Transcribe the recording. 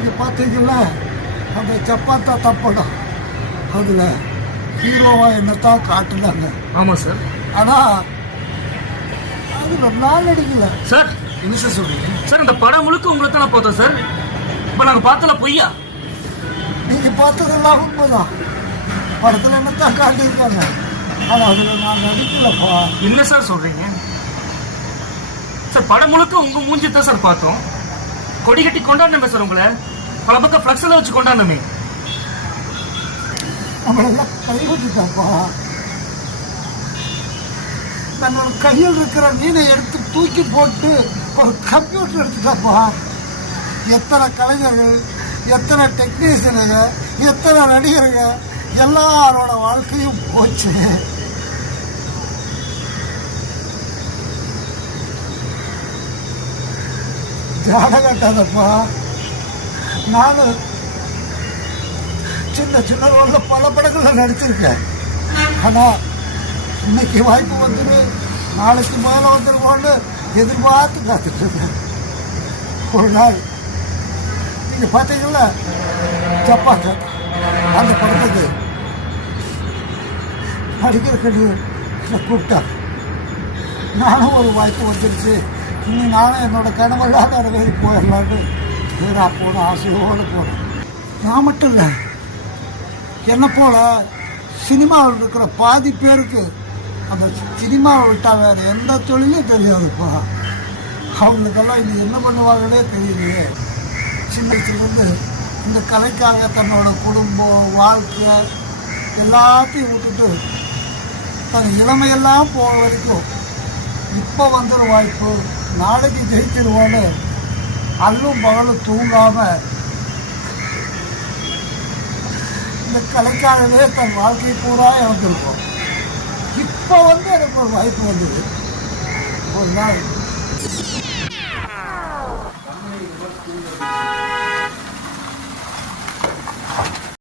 நீங்கள் பார்த்தீங்களா அந்த சப்பாத்தா தப்படம் அதில் ஹீரோவாக என்னத்தான் காட்டுனாங்க. ஆமாம் சார். ஆனால் அதில் நான் நடிக்கல சார். என்ன சார் சொல்கிறீங்க சார்? இந்த படம் முழுக்க உங்களை தானே பார்த்தோம் சார். இப்போ நாங்கள் பார்த்தல பொய்யா? நீங்கள் பார்த்ததெல்லாம் உண்மைதான். படத்தில் என்னத்தான் காட்டியிருக்காங்க, ஆனால் அதில் நான் நடிக்கலப்பா. என்ன சார் சொல்கிறீங்க சார்? படம் முழுக்க உங்கள் மூஞ்சி தான் சார் பார்த்தோம். கொடி கட்டி கொண்டாடணுமே சார், உங்களை பல பக்கம் ஃப்ளக்ஸில் வச்சு கொண்டாடணுமே. நம்மளெல்லாம் கைவிட்டுட்டாப்பா. தன்னோட கையில் இருக்கிற மீனை எடுத்து தூக்கி போட்டு ஒரு கம்ப்யூட்டர் எடுத்துட்டாப்பா. எத்தனை கலைஞர்கள், எத்தனை டெக்னீஷியனுங்க, எத்தனை நடிகருங்க, எல்லாரோட வாழ்க்கையும் போச்சு. ஜாட கட்டாதப்பா. நானும் சின்ன சின்ன ரோலில் பல படங்களில் நடிச்சிருக்கேன். ஆனால் இன்னைக்கு வாய்ப்பு வந்துடு, நாளைக்கு மேலே வந்துடுவோன்னு எதிர்பார்த்து காத்துட்டு இருக்கேன். ஒரு நாள் நீங்கள் பார்த்தீங்களா சப்பாத்தா அந்த படத்துக்கு நடிக்கிறதுக்கு கூப்பிட்டா. நானும் ஒரு வாய்ப்பு வந்துருச்சு, இன்னும் நானும் என்னோட கனவெல்லாம் நிறைவேறி போயிடலான்னு ஏதா போன ஆசையோடு போனேன். நான் மட்டும் இல்லை, என்னை போல சினிமாவில் இருக்கிற பாதி பேருக்கு அந்த சினிமாவை விட்டால் வேறு எந்த தொழிலும் தெரியாதுப்பா. அவங்களுக்கெல்லாம் இது என்ன பண்ணுவாங்கன்னே தெரியலையே. சின்ன வயசுலேருந்து இந்த கலைக்காக தன்னோட குடும்பம், வாழ்க்கை எல்லாத்தையும் விட்டுட்டு தன் இளமையெல்லாம் போகிற வரைக்கும் இப்போ வந்துற வாய்ப்பு, நாளைக்கு ஜெயிச்சிருவோன்னு அல்லும் பகலும் தூங்காமல் இந்த கலைக்காகவே தன் வாழ்க்கை பூரா இறந்துருக்கோம். இப்போ வந்து எனக்கு ஒரு வாய்ப்பு வந்தது. ஒரு நாள்